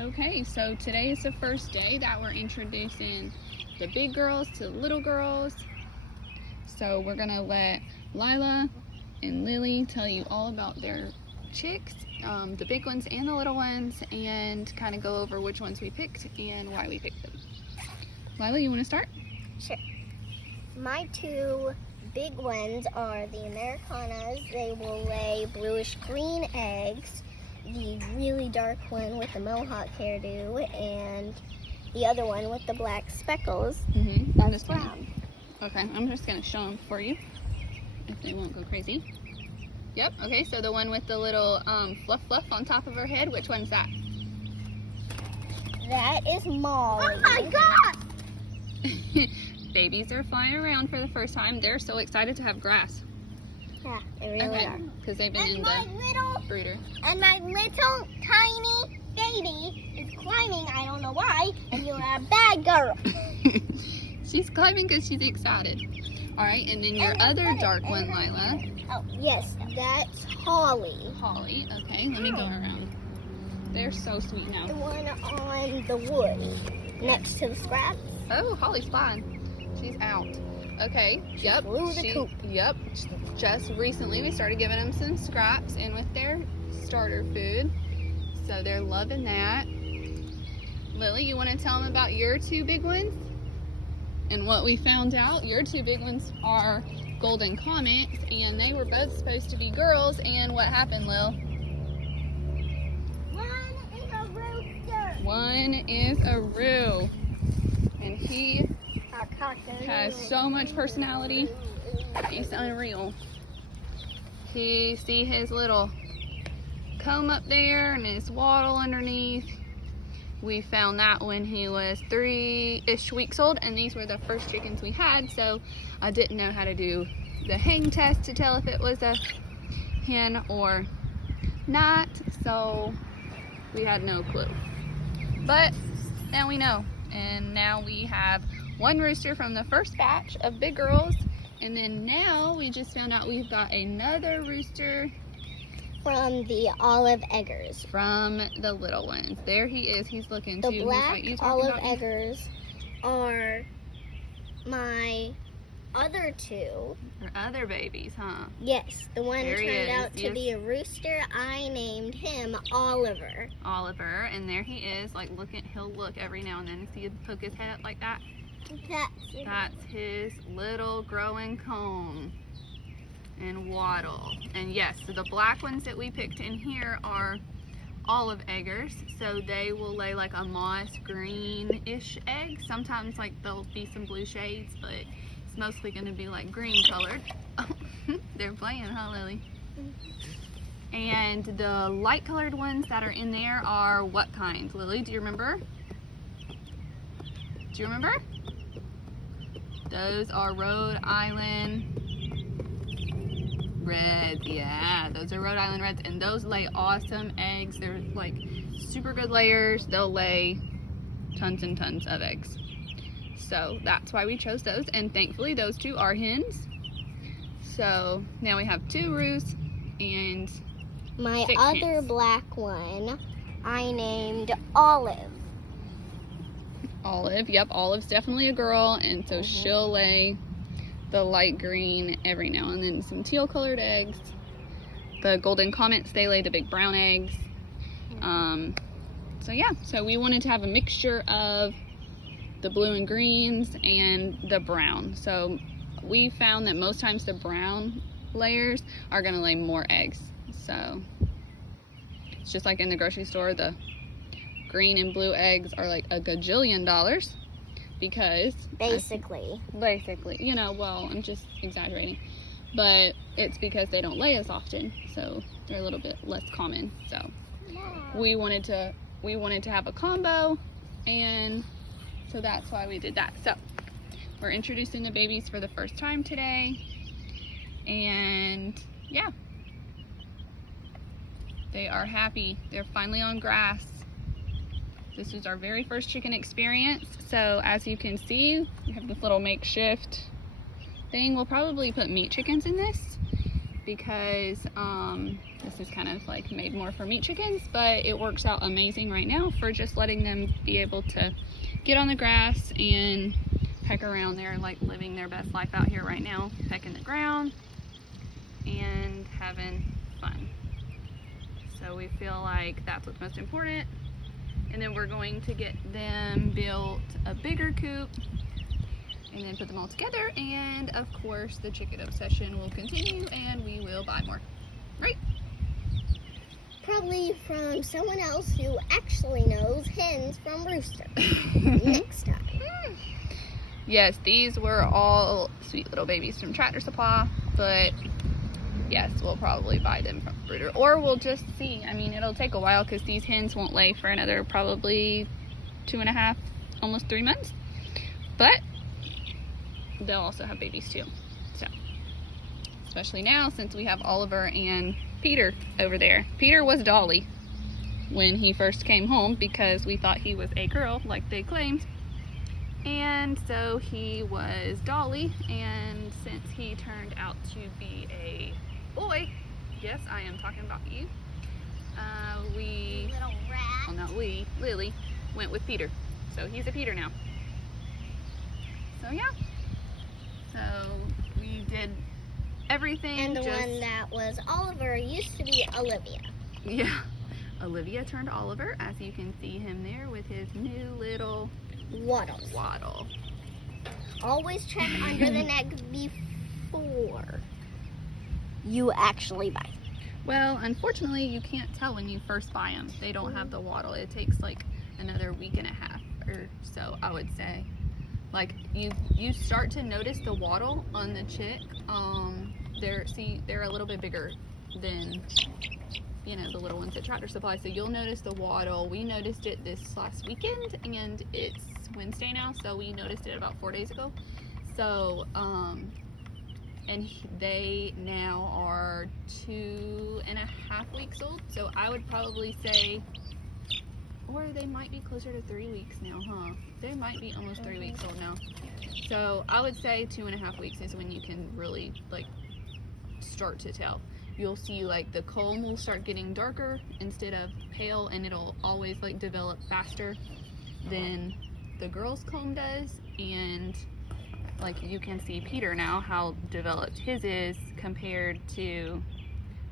Okay, so today is the first day that we're introducing the big girls to the little girls. So we're gonna let Lila and Lily tell you all about their chicks, the big ones and the little ones, and kind of go over which ones we picked and why we picked them. Lila, you want to start? Sure. My two big ones are the Americanas. They will lay bluish green eggs. The really dark one with the mohawk hairdo, and the other one with the black speckles. That's brown. Okay, I'm just gonna show them for you if they won't go crazy. Yep. Okay, so the one with the little fluff on top of her head. Which one's that? That is Molly. Oh my God! Babies are flying around for the first time. They're so excited to have grass. Yeah, they really are. Because they've been in the brooder. And my little tiny baby is climbing, I don't know why, and you're a bad girl. She's climbing because she's excited. All right, and then your other dark one, Lila. Oh, yes, that's Holly. Holly, okay, let me go around. They're so sweet now. The one on the wood next to the scraps. Oh, Holly's fine. She's out. Okay, yep. Yep. Just recently we started giving them some scraps in with their starter food. So they're loving that. Lily, you want to tell them about your two big ones? And what we found out, your two big ones are golden comets, and they were both supposed to be girls, and what happened, Lil? One is a rooster. One is a roo. And he has so much personality. He's unreal. See his little comb up there and his wattle underneath. We found that when he was 3-ish weeks old, and these were the first chickens we had, so I didn't know how to do the hang test to tell if it was a hen or not, so we had no clue. But now we know, and now we have one rooster from the first batch of big girls, and then now we just found out we've got another rooster From the olive eggers. from the little ones. There he is. He's looking The too. black olive eggers are my other two. Or other babies, huh? Yes, the one There he turned is. out to be a rooster. I named him Oliver. Oliver, and there he is. Like, he'll look every now and then. See him poke his head up like that? That's his little growing comb and wattle. And yes, so the black ones that we picked in here are olive eggers, so they will lay like a moss green-ish egg. Sometimes like there'll be some blue shades, but it's mostly going to be like green colored. They're playing, huh, Lily? And the light colored ones that are in there are what kind? Lily, do you remember? Do you remember? Those are Rhode Island Reds. Yeah, those are Rhode Island Reds, and those lay awesome eggs. They're like super good layers. They'll lay tons and tons of eggs. So that's why we chose those, and thankfully those two are hens. So now we have two roosts and My 6 other hens. black one I named Olive. Olive, yep, Olive's definitely a girl, and so she'll lay the light green every now and then, some teal colored eggs. The golden comets, they lay the big brown eggs. So yeah, so we wanted to have a mixture of the blue and greens and the brown. So we found that most times the brown layers are gonna lay more eggs. So it's just like in the grocery store, the green and blue eggs are like a gajillion dollars because Basically. you know, well, I'm just exaggerating, but it's because they don't lay as often, so they're a little bit less common. So we wanted to have a combo, and so that's why we did that. So we're introducing the babies for the first time today, and yeah, they are happy. They're finally on grass. This is our very first chicken experience. So as you can see, we have this little makeshift thing. We'll probably put meat chickens in this because This is kind of like made more for meat chickens, but it works out amazing right now for just letting them be able to get on the grass and peck around there, like living their best life out here right now, pecking the ground and having fun. So we feel like that's what's most important. And then we're going to get them built a bigger coop and then put them all together. And of course the chicken obsession will continue and we will buy more. Right? Probably from someone else who actually knows hens from rooster. Next time. Yes, these were all sweet little babies from Tractor Supply, but yes, we'll probably buy them from brooder, or we'll just see. I mean, it'll take a while because these hens won't lay for another probably 2.5, almost 3 months, but they'll also have babies too. So, especially now since we have Oliver and Peter over there. Peter was Dolly when he first came home because we thought he was a girl like they claimed, and so he was Dolly, and since he turned out to be a boy, yes, I am talking about you, Little rat. well, not we, Lily went with Peter, so he's a Peter now. So yeah, so we did everything. And the one that was Oliver used to be Olivia. Yeah, Olivia turned Oliver, as you can see him there with his new little waddle. Always check under the neck before you actually buy. Well, unfortunately, you can't tell when you first buy them. They don't have the waddle. It takes like another week and a half or so, I would say. Like you start to notice the waddle on the chick. They're a little bit bigger than, you know, the little ones at Tractor Supply. So you'll notice the waddle. We noticed it this last weekend, and it's Wednesday now, so we noticed it about 4 days ago. So and they now are 2.5 weeks old. So I would probably say, or they might be closer to 3 weeks now, huh? They might be almost 3 weeks old now. So I would say 2.5 weeks is when you can really like start to tell. You'll see like the comb will start getting darker instead of pale, and it'll always like develop faster than the girl's comb does. And like you can see Peter now, how developed his is compared to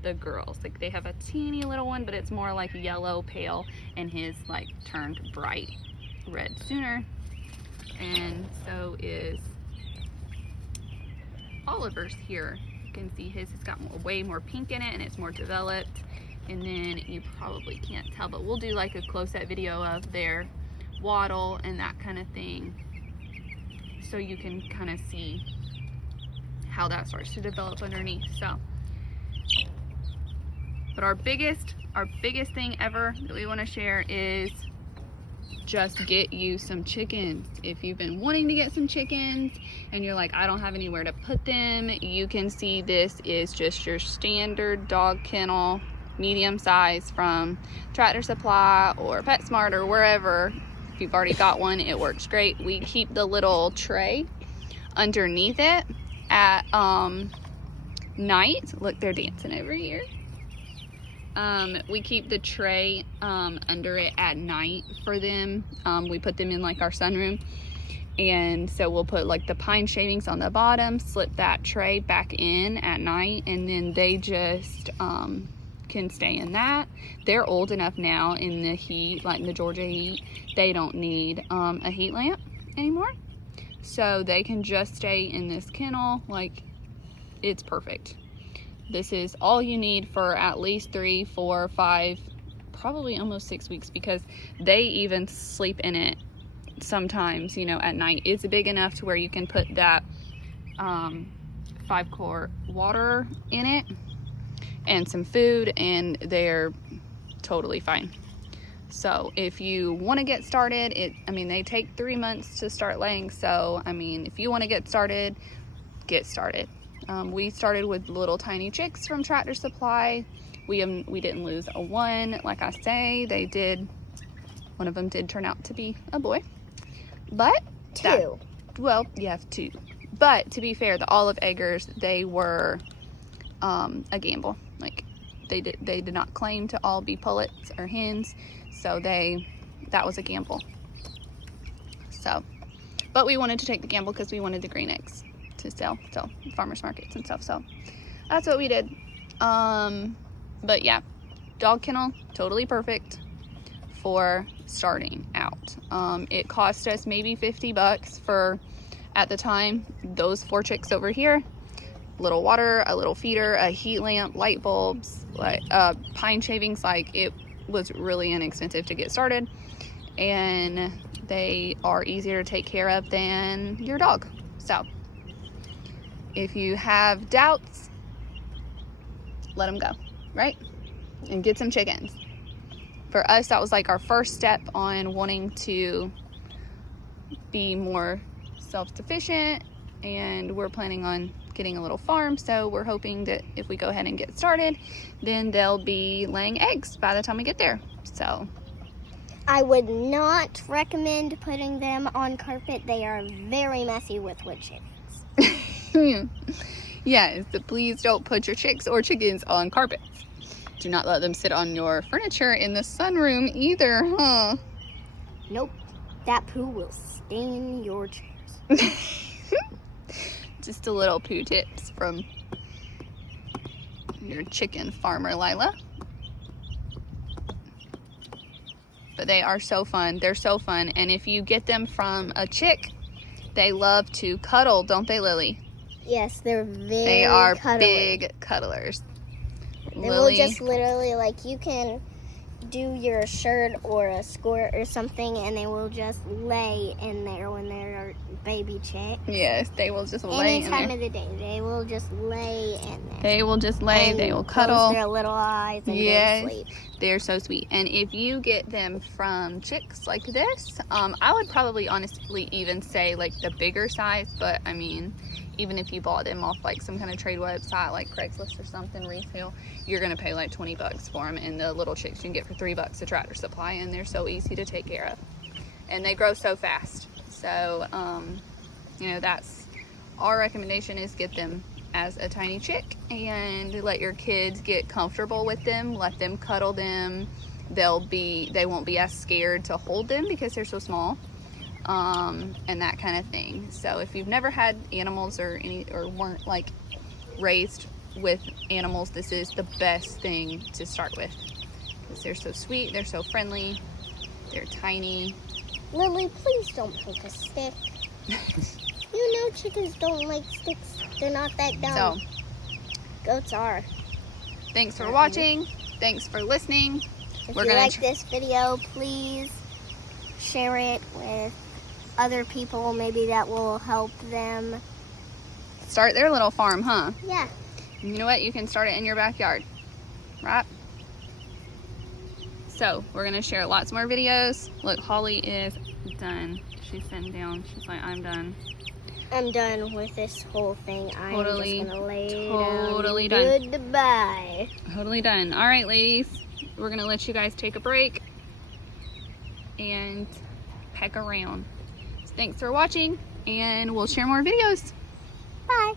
the girls. Like they have a teeny little one, but it's more like yellow pale, and his like turned bright red sooner, and so is Oliver's here. You can see his has got way more pink in it, and it's more developed. And then you probably can't tell, but we'll do like a close-up video of their waddle and that kind of thing, so you can kind of see how that starts to develop underneath. So, but our biggest thing ever that we want to share is just get you some chickens. If you've been wanting to get some chickens and you're like, I don't have anywhere to put them, you can see this is just your standard dog kennel, medium size from Tractor Supply or PetSmart or wherever. If you've already got one, it works great. We keep the little tray underneath it at night. Look, they're dancing over here. We keep the tray under it at night for them. We put them in like our sunroom, and so we'll put like the pine shavings on the bottom, slip that tray back in at night, and then they just can stay in that. They're old enough now in the heat, like in the Georgia heat, they don't need a heat lamp anymore, so they can just stay in this kennel. Like, it's perfect. This is all you need for at least 3, 4, 5, probably almost 6 weeks, because they even sleep in it sometimes, you know, at night. It's big enough to where you can put that 5-quart water in it and some food, and they're totally fine. So if you want to get started, they take 3 months to start laying. So, I mean, if you want to get started, get started. We started with little tiny chicks from Tractor Supply. We didn't lose a one. Like I say, one of them did turn out to be a boy. But two. Two. But to be fair, the olive eggers, they were a gamble. Like, they did not claim to all be pullets or hens, so that was a gamble. So, but we wanted to take the gamble because we wanted the green eggs to sell farmers markets and stuff. So that's what we did. But yeah, dog kennel, totally perfect for starting out. It cost us maybe $50 for, at the time, those 4 chicks over here. Little water, a little feeder, a heat lamp, light bulbs, like pine shavings. Like, it was really inexpensive to get started, and they are easier to take care of than your dog. So if you have doubts, let them go, right? And get some chickens. For us, that was like our first step on wanting to be more self-sufficient, and we're planning on getting a little farm. So we're hoping that if we go ahead and get started, then they'll be laying eggs by the time we get there. So I would not recommend putting them on carpet. They are very messy with wood chickens. Yes, but please don't put your chicks or chickens on carpets. Do not let them sit on your furniture in the sunroom either, huh? Nope. That poo will stain your chairs. Just a little poo tips from your chicken farmer, Lila. But they are so fun. They're so fun. And if you get them from a chick, they love to cuddle, don't they, Lily? Yes, they're very They are cuddly. big cuddlers. They Lily, will just literally, like, you can do your shirt or a squirt or something, and they will just lay in there when they're baby chicks. yes, they will just lay Any in time there. of the day, they will just lay in there. They will just lay, And they will close cuddle. their little eyes and Yes. go to sleep. They're so sweet. And if you get them from chicks like this, I would probably honestly even say like the bigger size, but I mean, even if you bought them off like some kind of trade website like Craigslist or something, resale, you're gonna pay like $20 for them. And the little chicks you can get for $3 at Tractor Supply, and they're so easy to take care of, and they grow so fast. So you know, that's our recommendation, is get them as a tiny chick and let your kids get comfortable with them. Let them cuddle them. They won't be as scared to hold them because they're so small, and that kind of thing. So if you've never had animals or weren't like raised with animals, this is the best thing to start with, because they're so sweet, they're so friendly, they're tiny. Lily, please don't poke a stick. You know chickens don't like sticks. They're not that dumb. So Goats are. thanks for watching. Thanks for listening. If We're you gonna like this video, please share it with other people. Maybe that will help them. start their little farm, huh? Yeah. You know what? You can start it in your backyard, right? So we're gonna share lots more videos. Look, Holly is done. She's sitting down. She's like, I'm done. I'm done with this whole thing. I'm Totally, just gonna lay totally down. done. Goodbye. Totally done. All right, ladies. We're gonna let you guys take a break and peck around. So thanks for watching, and we'll share more videos. Bye.